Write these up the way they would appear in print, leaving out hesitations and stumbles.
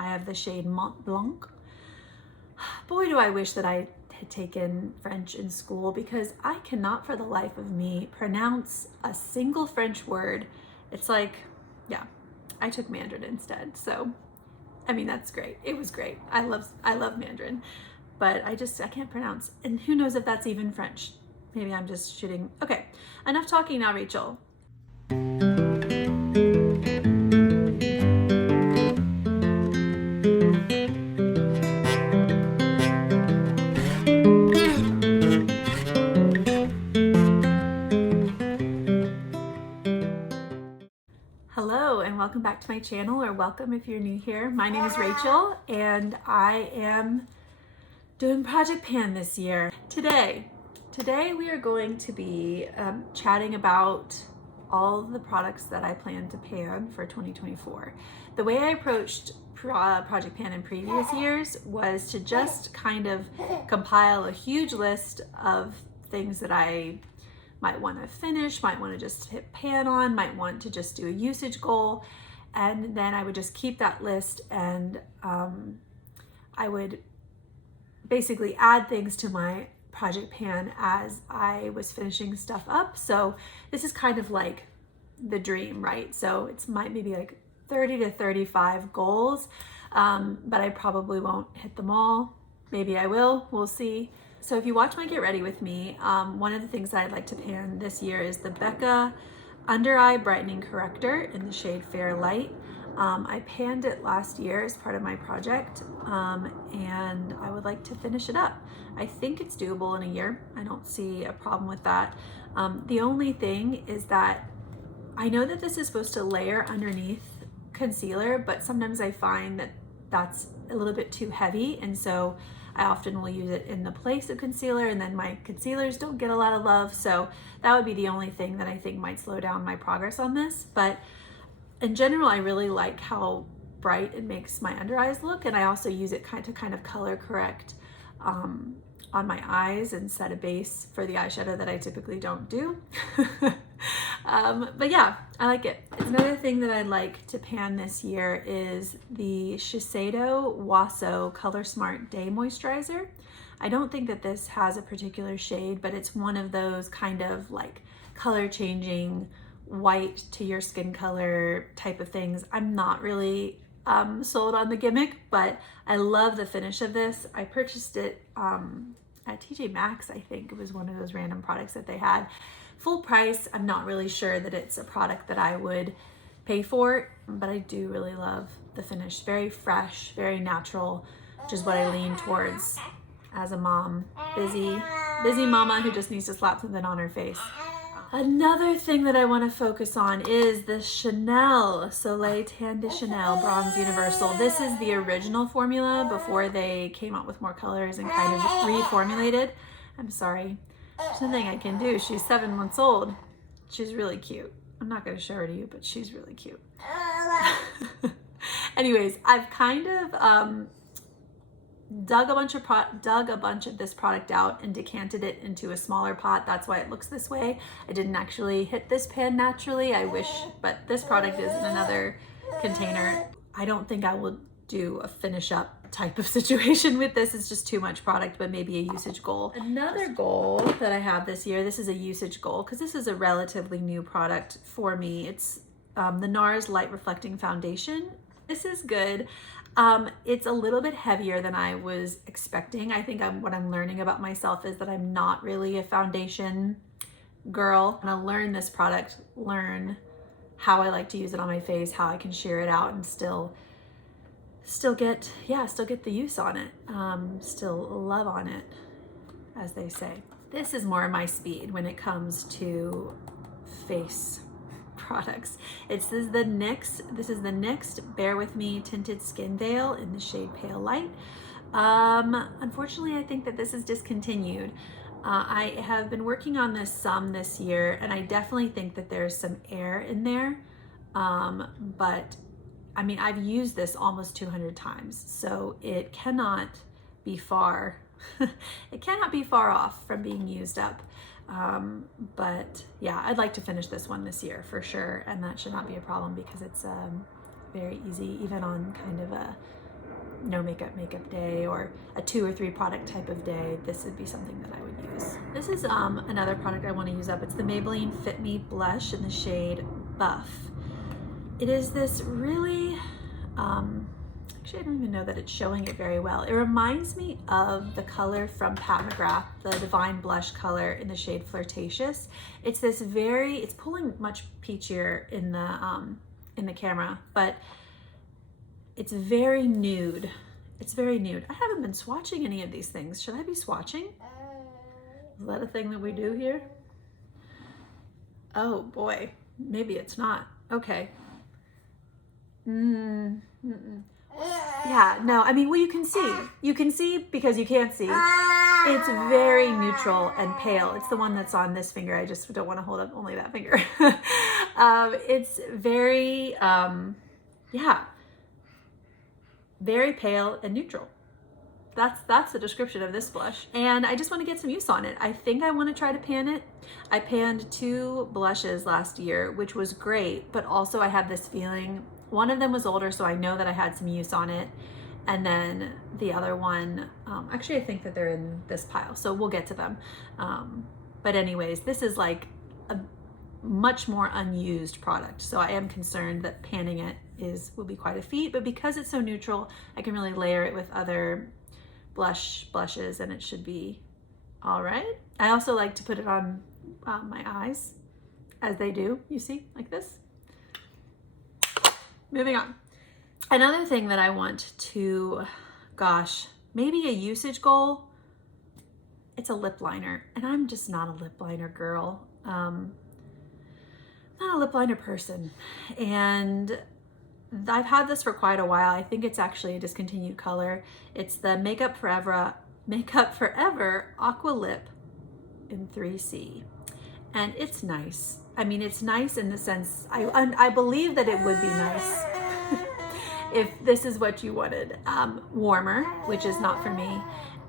I have the shade Mont Blanc. Boy, do I wish that I had taken French in school, because I cannot for the life of me pronounce a single French word. It's like, yeah, I took Mandarin instead. So, I mean, that's great. It was great. I love Mandarin, but I can't pronounce, and who knows if that's even French. Maybe I'm just shooting. Okay, enough talking now, Rachel. Hello and welcome back to my channel, or welcome if you're new here. My name is Rachel and I am doing Project Pan this year. Today we are going to be chatting about all of the products that I plan to pan for 2024. The way I approached Project Pan in previous years was to just kind of compile a huge list of things that I might want to finish, might want to just hit pan on, might want to just do a usage goal, and then I would just keep that list, and I would basically add things to my Project Pan as I was finishing stuff up. So this is kind of like the dream, right? So it's maybe like 30 to 35 goals, but I probably won't hit them all. Maybe I will, we'll see. So if you watch my Get Ready With Me, one of the things that I'd like to pan this year is the Becca Under Eye Brightening Corrector in the shade Fair Light. I panned it last year as part of my project, and I would like to finish it up. I think it's doable in a year. I don't see a problem with that. The only thing is that I know that this is supposed to layer underneath concealer, but sometimes I find that that's a little bit too heavy, and so I often will use it in the place of concealer, and then my concealers don't get a lot of love. So that would be the only thing that I think might slow down my progress on this. But in general, I really like how bright it makes my under eyes look. And I also use it to kind of color correct on my eyes and set a base for the eyeshadow that I typically don't do. But yeah, I like it. Another thing that I'd like to pan this year is the Shiseido Waso Color Smart Day Moisturizer. I don't think that this has a particular shade, but it's one of those kind of like color changing white to your skin color type of things. I'm not really sold on the gimmick, but I love the finish of this. I purchased it at TJ Maxx. I think it was one of those random products that they had. Full price. I'm not really sure that it's a product that I would pay for, but I do really love the finish. Very fresh, very natural, which is what I lean towards as a mom. Busy mama who just needs to slap something on her face. Another thing that I want to focus on is the Chanel Soleil Tan de Chanel Bronze Universal. This is the original formula before they came out with more colors and kind of reformulated. I'm sorry. There's nothing I can do. She's 7 months old. She's really cute. I'm not going to show her to you, but she's really cute. Anyways, I've kind of dug a bunch of this product out and decanted it into a smaller pot. That's why it looks this way. I didn't actually hit this pan naturally. I wish, but this product is in another container. I don't think I will do a finish up type of situation with this. It's just too much product, but maybe a usage goal. Another goal that I have this year, this is a usage goal because this is a relatively new product for me. It's the NARS Light Reflecting Foundation. This is good. It's a little bit heavier than I was expecting. I think what I'm learning about myself is that I'm not really a foundation girl. I'm gonna learn this product, learn how I like to use it on my face, how I can sheer it out and still get the use on it, still love on it, as they say. This is more my speed when it comes to face products. This is the NYX Bear With Me Tinted Skin Veil in the shade Pale Light. Unfortunately, I think that this is discontinued. I have been working on this some this year, and I definitely think that there's some air in there, but I mean, I've used this almost 200 times, so it cannot be far it cannot be far off from being used up. But yeah, I'd like to finish this one this year for sure, and that should not be a problem because it's very easy, even on kind of a no makeup day, or a 2 or 3 product type of day, this would be something that I would use. This is another product I want to use up. It's the Maybelline Fit Me Blush in the shade Buff. It is this really, actually I don't even know that it's showing it very well. It reminds me of the color from Pat McGrath, the Divine Blush color in the shade Flirtatious. It's this very, it's pulling much peachier in the camera, but it's very nude. It's very nude. I haven't been swatching any of these things. Should I be swatching? Is that a thing that we do here? Oh boy, maybe it's not. Okay. Yeah, no, I mean, well, you can see because you can't see. It's very neutral and pale. It's the one that's on this finger. I just don't want to hold up only that finger. It's very, yeah, very pale and neutral. That's the description of this blush. And I just want to get some use on it. I think I want to try to pan it. I panned 2 blushes last year, which was great, but also I had this feeling, one of them was older, so I know that I had some use on it. And then the other one, actually I think that they're in this pile, so we'll get to them. But anyways, this is like a much more unused product. So I am concerned that panning it will be quite a feat, but because it's so neutral, I can really layer it with other blushes and it should be all right. I also like to put it on my eyes, as they do, you see, like this. Moving on. Another thing that I want to, gosh, maybe a usage goal, it's a lip liner, and I'm just not a lip liner girl. Not a lip liner person, and I've had this for quite a while. I think it's actually a discontinued color. It's the Makeup Forever Aqua Lip in 3C, and it's nice. I mean, it's nice in the sense, I believe that it would be nice if this is what you wanted. Warmer, which is not for me.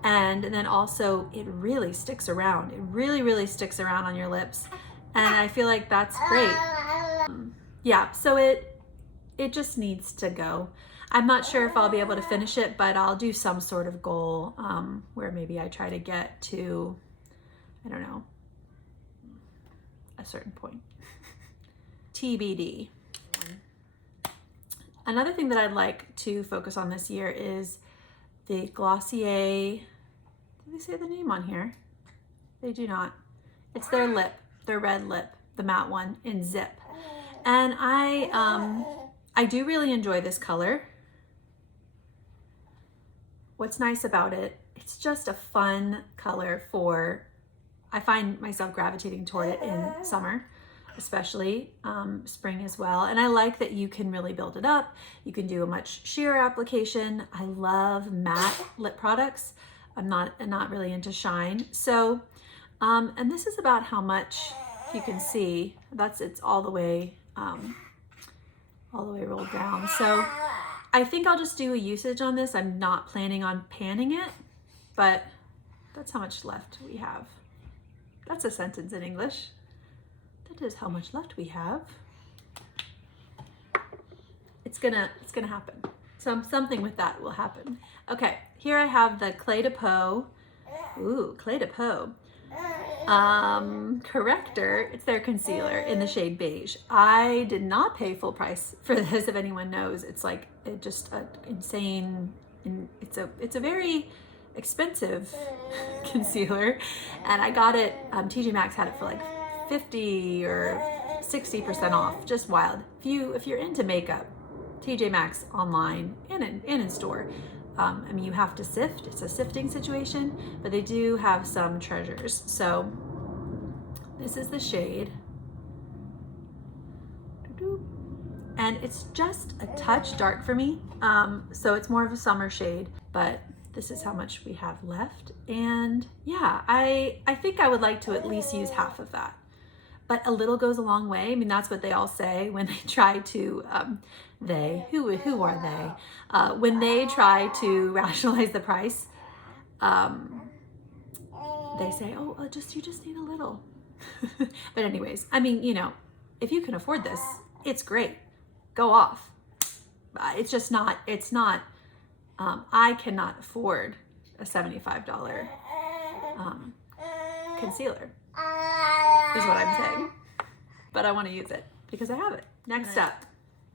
And then also it really sticks around. It really sticks around on your lips. And I feel like that's great. Yeah, so it just needs to go. I'm not sure if I'll be able to finish it, but I'll do some sort of goal where maybe I try to get to, I don't know, a certain point. TBD. Another thing that I'd like to focus on this year is the Glossier, did they say the name on here? They do not. It's their lip, their red lip, the matte one in Zip. And I do really enjoy this color. What's nice about it, it's just a fun color for, I find myself gravitating toward it in summer, especially spring as well. And I like that you can really build it up. You can do a much sheer application. I love matte lip products. I'm not really into shine. So, and this is about how much you can see. It's all the way rolled down. So I think I'll just do a usage on this. I'm not planning on panning it, but that's how much left we have. That's a sentence in English. That is how much left we have. It's gonna happen. Something with that will happen. Okay, here I have the Cle de Peau. Ooh, Cle de Peau. Corrector. It's their concealer in the shade Beige. I did not pay full price for this, if anyone knows. It's like just an insane. It's a very expensive concealer, and I got it. TJ Maxx had it for like 50 or 60% off. Just wild. If you're into makeup, TJ Maxx online and in store. I mean, you have to sift. It's a sifting situation, but they do have some treasures. So this is the shade. And it's just a touch dark for me. So it's more of a summer shade, but this is how much we have left. And yeah, I think I would like to at least use half of that. But a little goes a long way. I mean, that's what they all say when they try to, who are they? When they try to rationalize the price, they say, oh, you just need a little. But anyways, I mean, you know, if you can afford this, it's great. Go off. It's just not, it's not I cannot afford a $75 concealer, is what I'm saying. But I want to use it because I have it. Next up,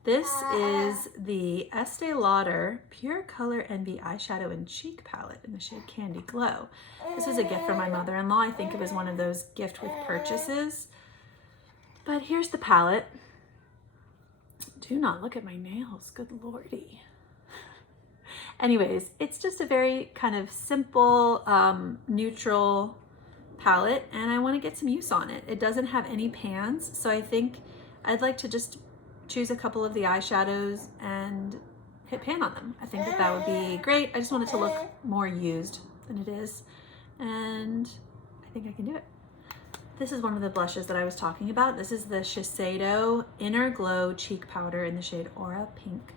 this is the Estee Lauder Pure Color Envy Eyeshadow and Cheek Palette in the shade Candy Glow. This was a gift from my mother-in-law. I think it was one of those gift with purchases. But here's the palette. Do not look at my nails, good lordy. Anyways, it's just a very kind of simple, neutral palette, and I want to get some use on it. It doesn't have any pans, so I think I'd like to just choose a couple of the eyeshadows and hit pan on them. I think that that would be great. I just want it to look more used than it is, and I think I can do it. This is one of the blushes that I was talking about. This is the Shiseido InnerGlow Cheek Powder in the shade Aura Pink.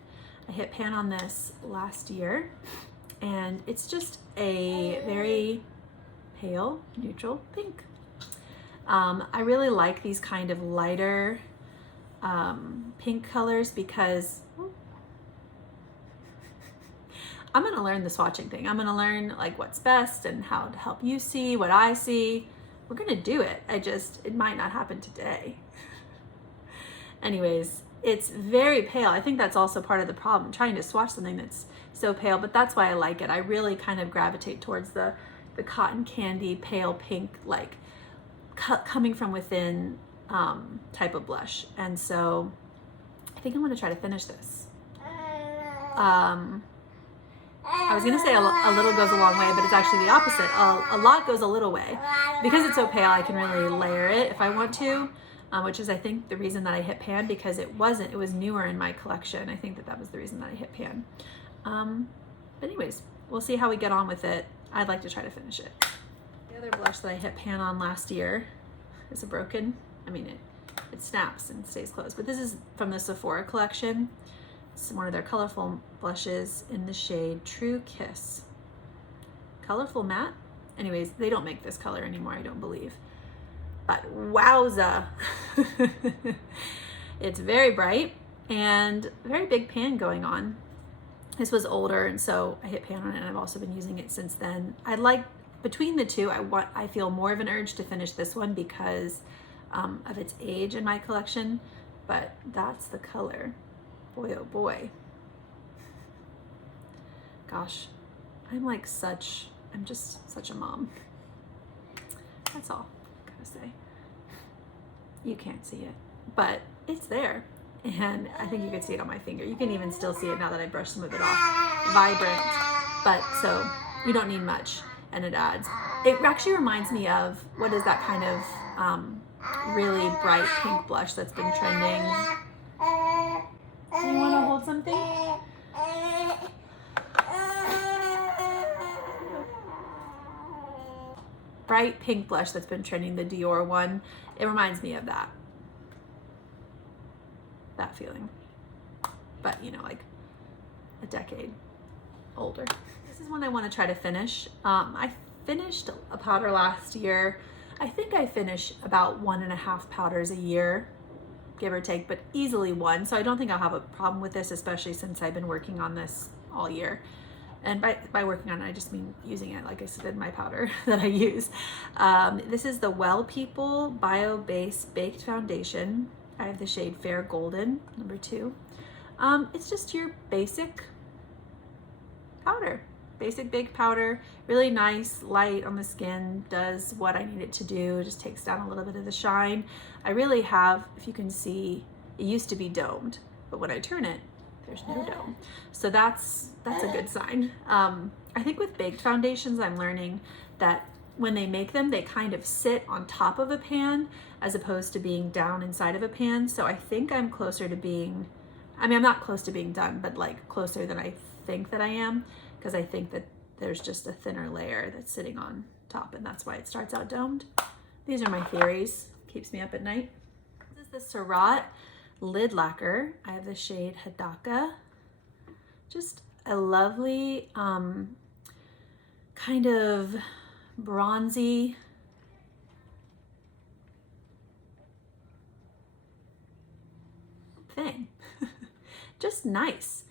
I hit pan on this last year, and it's just a very pale, neutral pink. I really like these kind of lighter pink colors because I'm gonna learn the swatching thing. I'm gonna learn like what's best and how to help you see what I see. We're gonna do it. It might not happen today. Anyways, it's very pale. I think that's also part of the problem, trying to swatch something that's so pale, but that's why I like it. I really kind of gravitate towards the cotton candy, pale pink, like coming from within type of blush. And so I think I'm gonna try to finish this. I was gonna say a little goes a long way, but it's actually the opposite. A lot goes a little way. Because it's so pale, I can really layer it if I want to, which is I think the reason that I hit pan, because it was newer in my collection. I think that was the reason that I hit pan. But anyways, we'll see how we get on with it. I'd like to try to finish it. The other blush that I hit pan on last year is it snaps and stays closed, but this is from the Sephora collection. It's one of their colorful blushes in the shade True Kiss. Colorful matte. Anyways, they don't make this color anymore, I don't believe. But wowza. It's very bright and very big pan going on. This was older, and so I hit pan on it, and I've also been using it since then. Between the two, I feel more of an urge to finish this one because of its age in my collection, but that's the color. Boy, oh boy. Gosh, I'm just such a mom. That's all I gotta say. You can't see it, but it's there. And I think you can see it on my finger. You can even still see it now that I brushed some of it off. Vibrant, but so you don't need much, and it adds. It actually reminds me of, what is that kind of really bright pink blush that's been trending? Do you want to hold something? Bright pink blush that's been trending, the Dior one. It reminds me of that feeling, but like a decade older. This is one I want to try to finish. I finished a powder last year. I think I finish about 1.5 powders a year, give or take, but easily one. So I don't think I'll have a problem with this, especially since I've been working on this all year. And by working on it, I just mean using it, like I said, my powder that I use. This is the Well People Bio Base Baked Foundation. I have the shade Fair Golden, number 2. It's just your basic powder, basic baked powder, really nice, light on the skin, does what I need it to do, just takes down a little bit of the shine. I really have, if you can see, it used to be domed, but when I turn it, there's no dome. So that's a good sign. I think with baked foundations, I'm learning that when they make them, they kind of sit on top of a pan as opposed to being down inside of a pan. So I think I'm closer to being, I'm not close to being done, but like closer than I think that I am, because I think that there's just a thinner layer that's sitting on top, and that's why it starts out domed. These are my theories, keeps me up at night. This is the Surratt Lid Lacquer. I have the shade Hadaka. Just a lovely kind of bronzy thing. Just nice.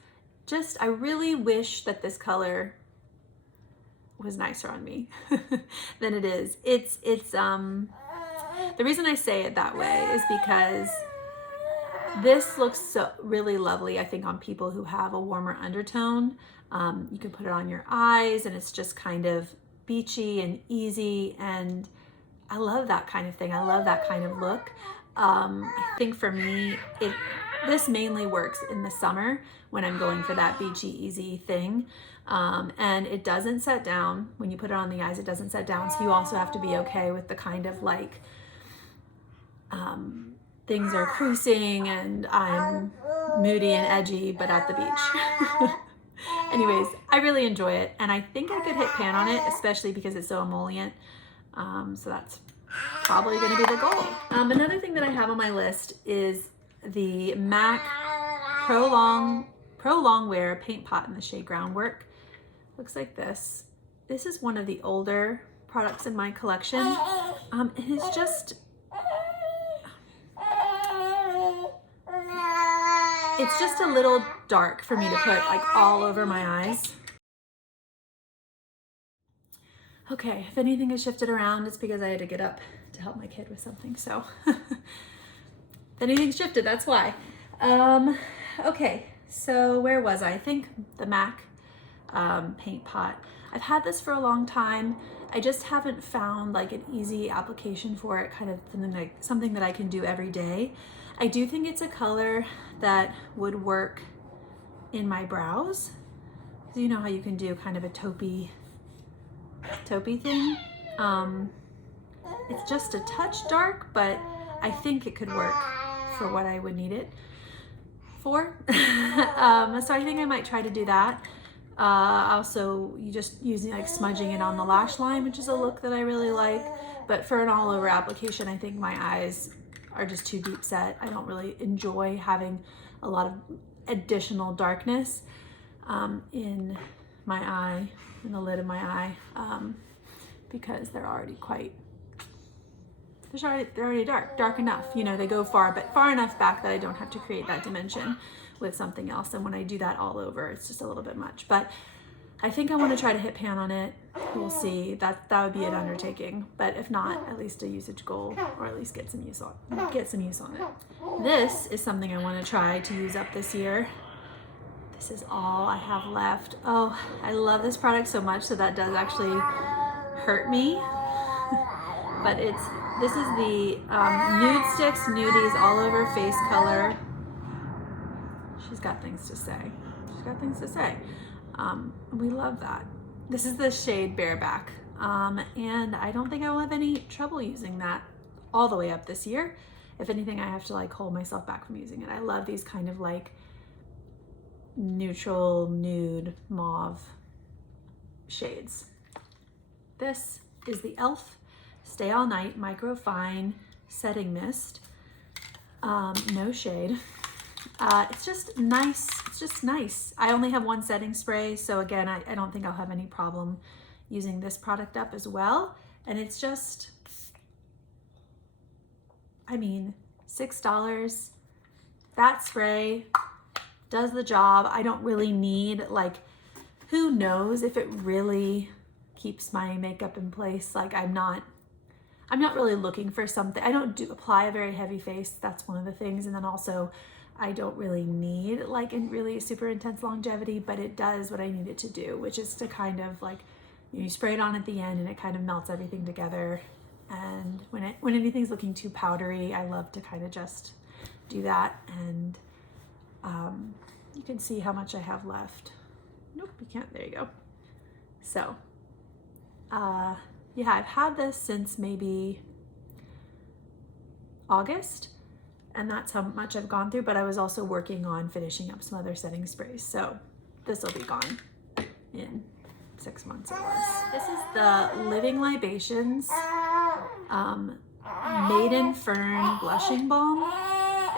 just, I really wish that this color was nicer on me than it is. The reason I say it that way is because this looks so really lovely, I think, on people who have a warmer undertone. You can put it on your eyes and it's just kind of beachy and easy, and I love that kind of thing. I love that kind of look. I think for me, this mainly works in the summer when I'm going for that beachy, easy thing. And it doesn't set down. When you put it on the eyes, it doesn't set down. So you also have to be okay with the kind of like, things are creasing and I'm moody and edgy, but at the beach. Anyways, I really enjoy it. And I think I could hit pan on it, especially because it's so emollient. So that's probably going to be the goal. Another thing that I have on my list is the MAC Pro Longwear Paint Pot in the shade Groundwork. Looks like this. This is one of the older products in my collection. It's just, it's just a little dark for me to put like all over my eyes. Okay, if anything has shifted around, it's because I had to get up to help my kid with something. So if anything's shifted, that's why. Okay, so where was I? I think the MAC paint pot. I've had this for a long time. I just haven't found like an easy application for it, kind of something that I can do every day. I do think it's a color that would work in my brows. So you know how you can do kind of a taupey thing. It's just a touch dark, but I think it could work for what I would need it for. So I think I might try to do that. Also, you just using like smudging it on the lash line, which is a look that I really like. But for an all over application, I think my eyes are just too deep set. I don't really enjoy having a lot of additional darkness in my eye, in the lid of my eye, because they're already dark enough. You know, they go far enough back that I don't have to create that dimension with something else. And when I do that all over, it's just a little bit much. But I think I want to try to hit pan on it. We'll see. That would be an undertaking. But if not, at least a usage goal, or at least get some use on it. This is something I want to try to use up this year. This is all I have left. Oh, I love this product so much, so that does actually hurt me. But this is the Nude Sticks Nudies All Over Face Color. She's got things to say. We love that. This is the shade Bareback. And I don't think I will have any trouble using that all the way up this year. If anything, I have to like hold myself back from using it. I love these kind of like neutral nude mauve shades. This is the e.l.f. Stay All Night Micro Fine Setting Mist. No shade. It's just nice. I only have one setting spray, so again, I don't think I'll have any problem using this product up as well. And it's just, I mean, $6. That spray does the job. I don't really need, like, who knows if it really keeps my makeup in place. Like, I'm not really looking for something. I don't apply a very heavy face. That's one of the things. And then also, I don't really need like a really super intense longevity, but it does what I need it to do, which is to kind of like, you spray it on at the end and it kind of melts everything together. And when anything's looking too powdery, I love to kind of just do that. And you can see how much I have left. Nope, you can't. There you go. So, yeah, I've had this since maybe August. And that's how much I've gone through, but I was also working on finishing up some other setting sprays. So this will be gone in 6 months or less. This is the Living Libations Maiden Fern Blushing Balm.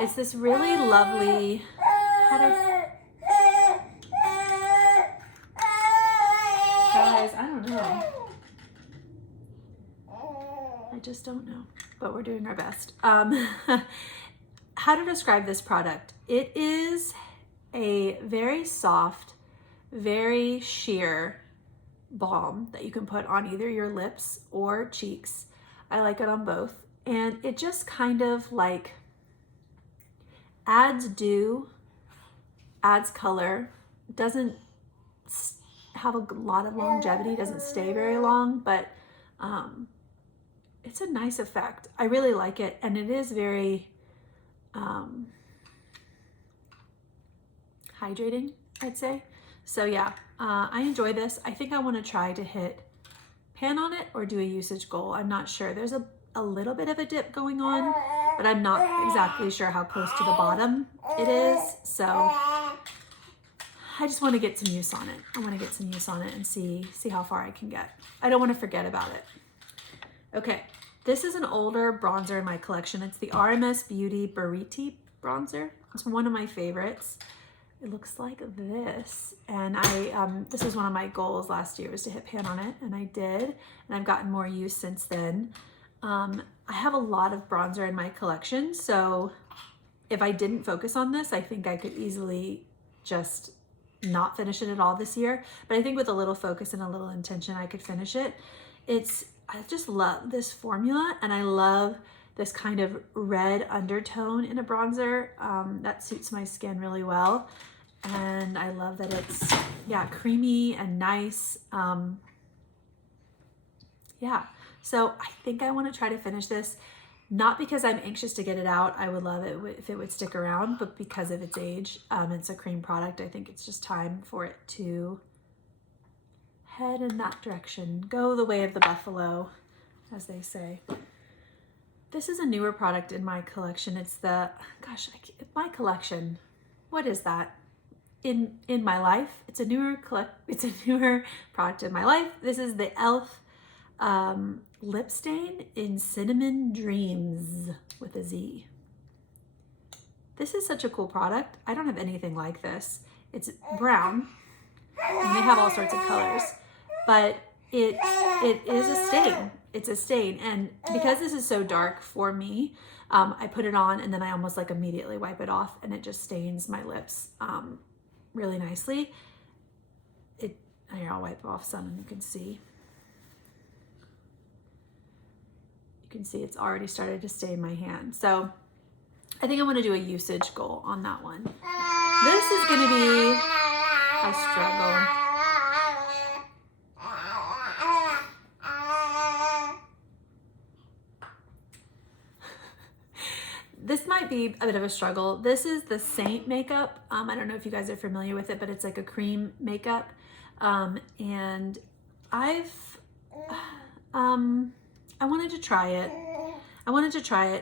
It's this really lovely, guys, I don't know. I just don't know, but we're doing our best. How to describe this product? It is a very soft, very sheer balm that you can put on either your lips or cheeks. I like it on both. And it just kind of like adds dew, adds color, doesn't have a lot of longevity, doesn't stay very long, but it's a nice effect. I really like it, and it is very hydrating, I'd say. So yeah, I enjoy this. I think I want to try to hit pan on it or do a usage goal. I'm not sure. There's a little bit of a dip going on, but I'm not exactly sure how close to the bottom it is. So I just want to get some use on it. I want to get some use on it and see how far I can get. I don't want to forget about it. Okay, this is an older bronzer in my collection. It's the RMS Beauty Buriti bronzer. It's one of my favorites. It looks like this, and this was one of my goals last year, was to hit pan on it, and I did, and I've gotten more use since then. I have a lot of bronzer in my collection, so if I didn't focus on this, I think I could easily just not finish it at all this year, but I think with a little focus and a little intention, I could finish it. I just love this formula, and I love this kind of red undertone in a bronzer. That suits my skin really well. And I love that it's, yeah, creamy and nice. Yeah, so I think I want to try to finish this, not because I'm anxious to get it out. I would love it if it would stick around, but because of its age. It's a cream product. I think it's just time for it to head in that direction. Go the way of the buffalo, as they say. This is a newer product in my collection. It's the, gosh, my collection. What is that? In my life. It's a newer product in my life. This is the e.l.f. Lip Stain in Cinnamon Dreams with a Z. This is such a cool product. I don't have anything like this. It's brown, and they have all sorts of colors, but it is a stain. It's a stain, and because this is so dark for me, I put it on and then I almost like immediately wipe it off, and it just stains my lips really nicely. Here, I'll wipe off some and you can see. You can see it's already started to stain my hand. So I think I want to do a usage goal on that one. This is going to be a struggle. This might be a bit of a struggle. This is the Saint makeup. I don't know if you guys are familiar with it, but it's like a cream makeup. And I wanted to try it.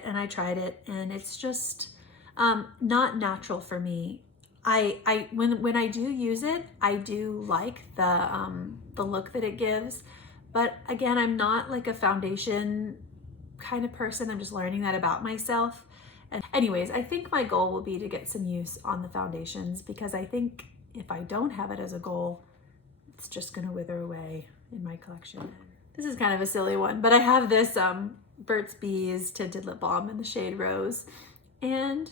And I tried it, and it's just not natural for me. When I do use it, I do like the look that it gives. But again, I'm not like a foundation kind of person. I'm just learning that about myself. And anyways, I think my goal will be to get some use on the foundations, because I think if I don't have it as a goal, it's just gonna wither away in my collection. This is kind of a silly one, but I have this Burt's Bees Tinted Lip Balm in the shade Rose. And,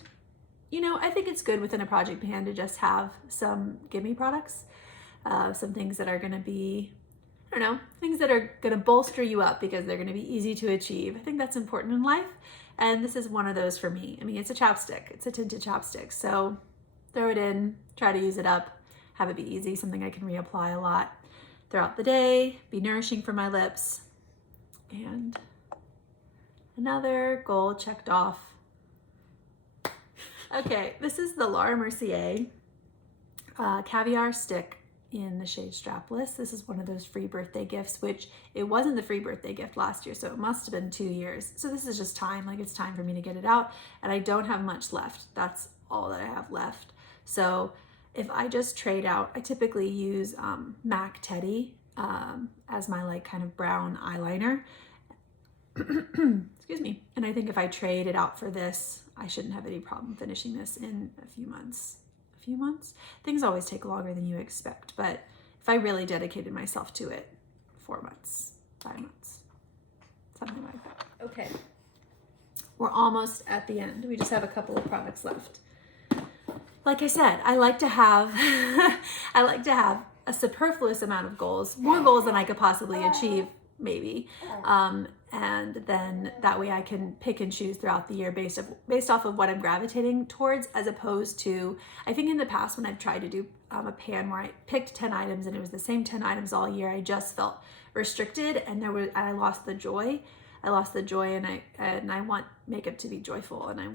you know, I think it's good within a project pan to just have some gimme products, some things that are gonna be, I don't know, things that are gonna bolster you up because they're gonna be easy to achieve. I think that's important in life. And this is one of those for me. I mean, it's a chapstick. It's a tinted chapstick. So throw it in, try to use it up, have it be easy, something I can reapply a lot throughout the day, be nourishing for my lips. And another goal checked off. Okay, this is the Laura Mercier Caviar Stick in the shade Strapless. This is one of those free birthday gifts, which it wasn't the free birthday gift last year, so it must have been 2 years. So this is just time, like it's time for me to get it out, and I don't have much left. That's all that I have left. So if I just trade out, I typically use MAC Teddy as my like kind of brown eyeliner. Excuse me. And I think if I trade it out for this, I shouldn't have any problem finishing this in a few months. Things always take longer than you expect, but if I really dedicated myself to it, 4 months, 5 months, something like that. Okay, we're almost at the end. We just have a couple of products left. like I said, I like to have, I like to have a superfluous amount of goals, more goals than I could possibly achieve, maybe. And then that way I can pick and choose throughout the year based off of what I'm gravitating towards, as opposed to, I think in the past when I've tried to do a pan where I picked 10 items and it was the same 10 items all year, I just felt restricted, and I lost the joy. I lost the joy, and I want makeup to be joyful, and I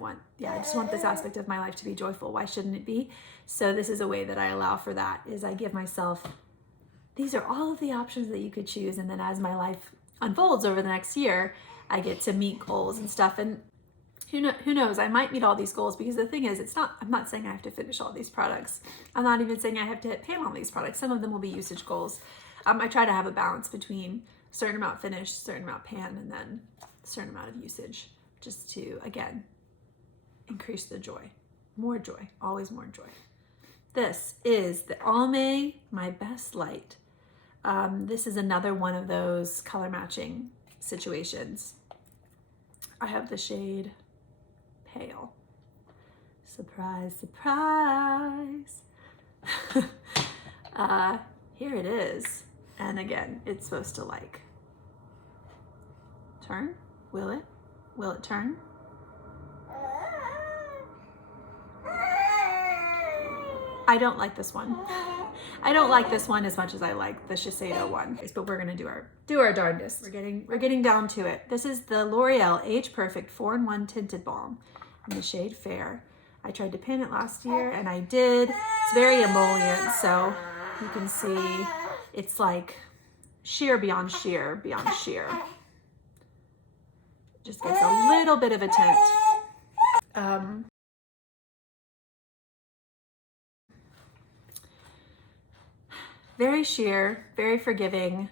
just want this aspect of my life to be joyful. Why shouldn't it be? So this is a way that I allow for that, is I give myself, these are all of the options that you could choose, and then as my life unfolds over the next year, I get to meet goals and stuff. And who knows, I might meet all these goals, because the thing is, I'm not saying I have to finish all these products. I'm not even saying I have to hit pan on these products. Some of them will be usage goals. I try to have a balance between a certain amount finished, certain amount pan, and then a certain amount of usage, just to, again, increase the joy. More joy, always more joy. This is the Almay My Best Light. This is another one of those color matching situations. I have the shade Pale. Surprise, surprise. Here it is. And again, it's supposed to like turn. Will it? Will it turn? I don't like this one. I don't like this one as much as I like the Shiseido one, but we're gonna do our darndest. We're getting down to it. This is the L'Oreal Age Perfect 4-in-1 Tinted Balm in the shade Fair. I tried to pan it last year, and I did. It's very emollient, so you can see it's like sheer beyond sheer beyond sheer. Just gets a little bit of a tint. Very sheer, very forgiving,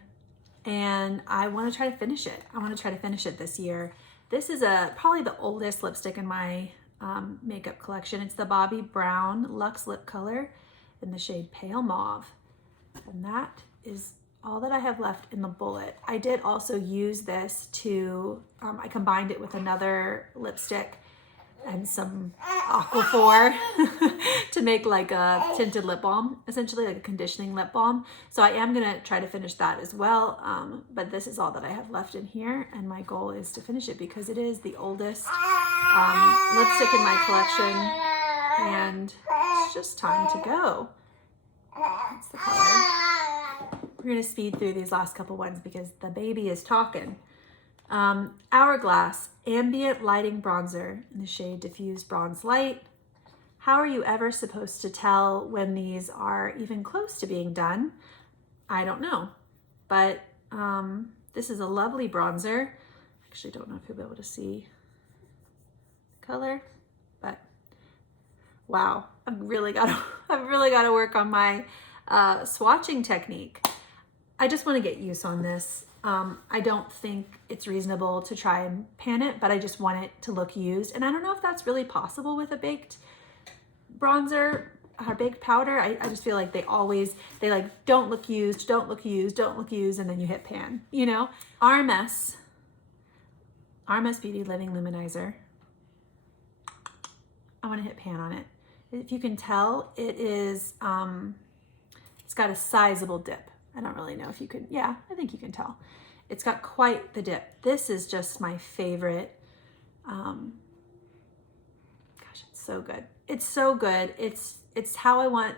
and I want to try to finish it. I want to try to finish it this year. This is probably the oldest lipstick in my makeup collection. It's the Bobbi Brown Luxe Lip Color in the shade Pale Mauve, and that is all that I have left in the bullet. I did also use this to, I combined it with another lipstick and some Aqua to make like a tinted lip balm, essentially like a conditioning lip balm. So I am gonna try to finish that as well. But this is all that I have left in here, and my goal is to finish it because it is the oldest lipstick in my collection, and it's just time to go. That's the color. We're gonna speed through these last couple ones because the baby is talking. Hourglass Ambient Lighting Bronzer in the shade Diffuse Bronze Light. How are you ever supposed to tell when these are even close to being done? I don't know, but this is a lovely bronzer. Actually, don't know if you'll be able to see the color, but wow, I've really got to work on my swatching technique. I just want to get use on this. I don't think it's reasonable to try and pan it, but I just want it to look used. And I don't know if that's really possible with a baked bronzer or baked powder. I just feel like they like, don't look used, don't look used, don't look used, and then you hit pan, you know? RMS Beauty Living Luminizer. I want to hit pan on it. If you can tell, it is, it's got a sizable dip. I don't really know if you can, yeah, I think you can tell. It's got quite the dip. This is just my favorite. Gosh, it's so good. It's so good. It's how I want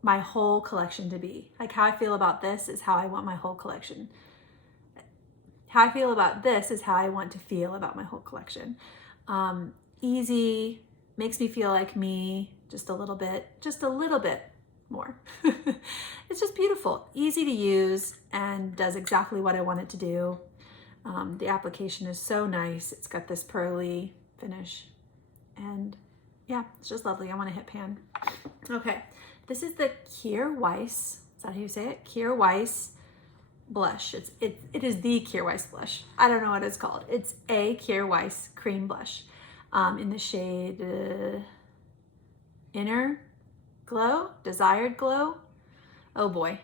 my whole collection to be. Like how I feel about this is how I want my whole collection. How I feel about this is how I want to feel about my whole collection. Easy, makes me feel like me just a little bit more. It's just beautiful, easy to use, and does exactly what I want it to do. The application is so nice. It's got this pearly finish, and yeah, it's just lovely. I want to hit pan. Okay, this is the Kier Weiss. Is that how you say it? Kier Weiss blush. It is the Kier Weiss blush. I don't know what it's called. It's a Kier Weiss cream blush in the shade InnerGlow, Desired Glow. Oh boy,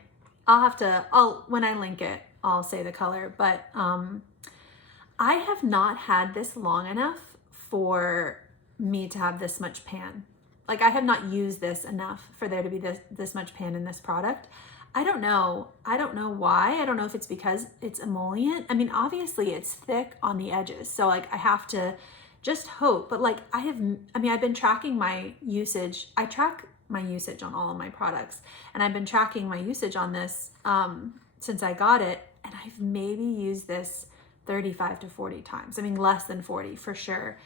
when I link it, I'll say the color, but I have not had this long enough for me to have this much pan. like I have not used this enough for there to be this much pan in this product. I don't know why. I don't know if it's because it's emollient. I mean, obviously it's thick on the edges. So like I have to just hope, but like I've been tracking my usage. I track my usage on all of my products, and I've been tracking my usage on this since I got it, and I've maybe used this 35 to 40 times. I mean, less than 40 for sure.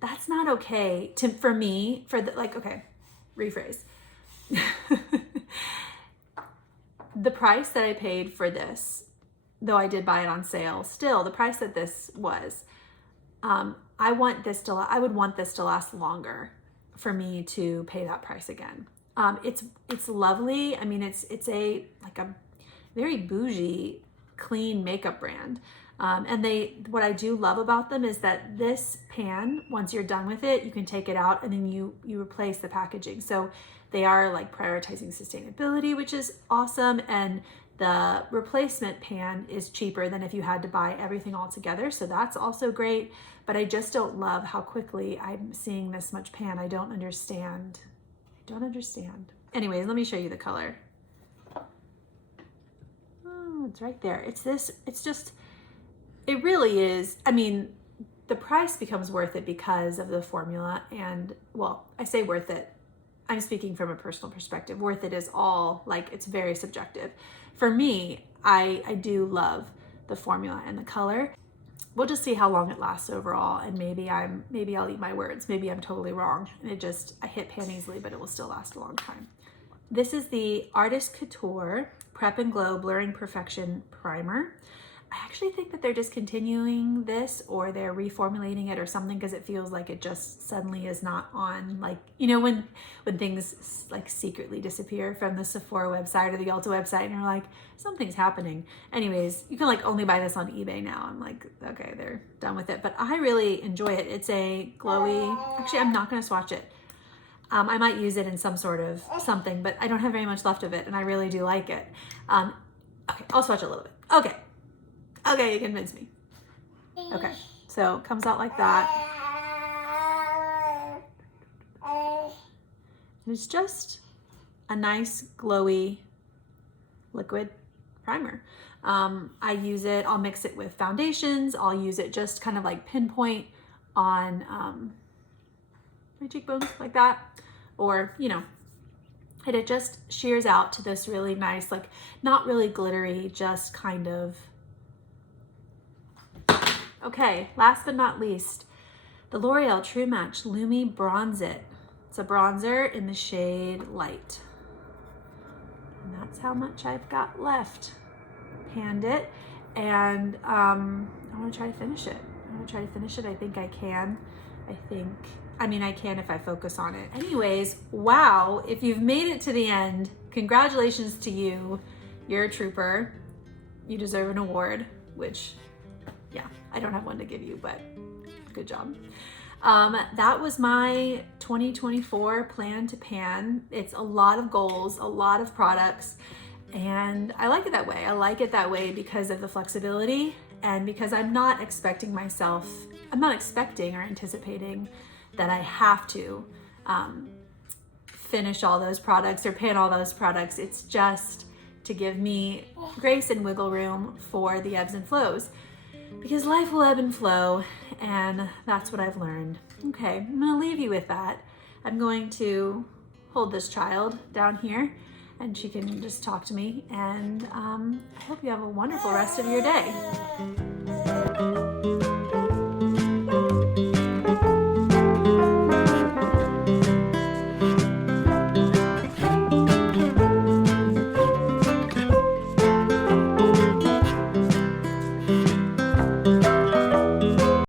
That's not okay for me, okay, rephrase. The price that I paid for this, though I did buy it on sale, still the price that this was, I would want this to last longer for me to pay that price again. It's lovely. I mean, it's a very bougie, clean makeup brand. And what I do love about them is that this pan, once you're done with it, you can take it out and then you replace the packaging. So they are like prioritizing sustainability, which is awesome. And the replacement pan is cheaper than if you had to buy everything all together. So that's also great. But I just don't love how quickly I'm seeing this much pan. I don't understand. Anyways, let me show you the color. Oh, it's right there. It really is. I mean, the price becomes worth it because of the formula. And well, I say worth it, I'm speaking from a personal perspective. Worth it is all, like, it's very subjective. For me, I do love the formula and the color. We'll just see how long it lasts overall, and maybe I'll eat my words. Maybe I'm totally wrong, and I hit pan easily, but it will still last a long time. This is the Artist Couture Prep and Glow Blurring Perfection Primer. I actually think that they're discontinuing this, or they're reformulating it or something, because it feels like it just suddenly is not on, like, you know, when things like secretly disappear from the Sephora website or the Ulta website and you're like, something's happening. Anyways, you can like only buy this on eBay now. I'm like, okay, they're done with it, but I really enjoy it. It's a glowy, actually I'm not going to swatch it. I might use it in some sort of something, but I don't have very much left of it and I really do like it. Okay, I'll swatch it a little bit. Okay, you convinced me. Okay, so it comes out like that. And it's just a nice glowy liquid primer. I use it, I'll mix it with foundations. I'll use it just kind of like pinpoint on my cheekbones like that. Or, you know, and it just shears out to this really nice, like not really glittery, just kind of. Okay, last but not least, the L'Oreal True Match Lumi Bronze It. It's a bronzer in the shade Light. And that's how much I've got left. Panned it, and I want to try to finish it. I think I can. I can if I focus on it. Anyways, wow, if you've made it to the end, congratulations to you. You're a trooper. You deserve an award, which, yeah, I don't have one to give you, but good job. That was my 2024 plan to pan. It's a lot of goals, a lot of products, and I like it that way. I like it that way because of the flexibility and because I'm not expecting or anticipating that I have to finish all those products or pan all those products. It's just to give me grace and wiggle room for the ebbs and flows, because life will ebb and flow, and that's what I've learned. Okay, I'm gonna leave you with that. I'm going to hold this child down here and she can just talk to me, and I hope you have a wonderful rest of your day.